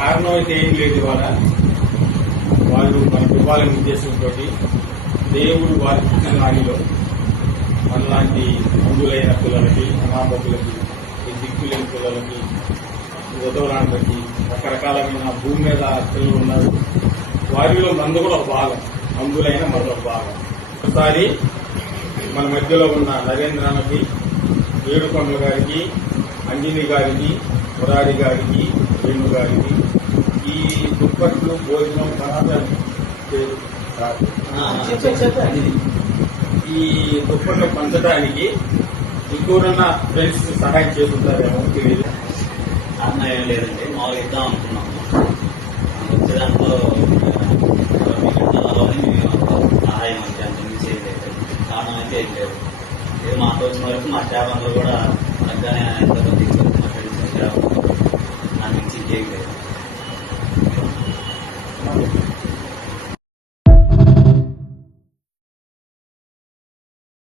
కారణం అయితే ఏం లేదు. వాళ్ళు మనకు ఇవ్వాలనే ఉద్దేశంతో దేవుడు వారి ఇచ్చిన వారిలో మనలాంటి అందులైన పిల్లలకి, అనామకులకి, దిక్కులేని పిల్లలకి, ఉదవరానికి రకరకాలమైన భూమి మీద పిల్లలు ఉన్నారు. వారిలో మందు కూడా ఒక భాగం, అందులైన మరొక భాగం. ఒకసారి మన మధ్యలో ఉన్న నరేంద్రకి, ఏడుకొండల గారికి, అంజని గారికి, మురారి గారికి, వేణు గారికి ఈ దుప్పట్లు, భోజనం, పదార్థాలు ఈ దుప్పట్లు పంచడానికి ఇంకోరన్నా ఫ్రెండ్స్ సహాయం చేస్తుంటారేమో తెలియదు. అన్న ఏం లేదండి, మామూలు ఇద్దాం అనుకున్నాము. వచ్చే దాంట్లో సహాయం అంటే అంత మించి చేయలేదు. కారణం అయితే ఏం లేదు. ఇది మాకు వచ్చిన వరకు మా స్టాఫ్ అందరూ కూడా తగ్గనే ఎంతో తీసుకొని మాట్లాడించారు. నాకు మించి చేయలేదు.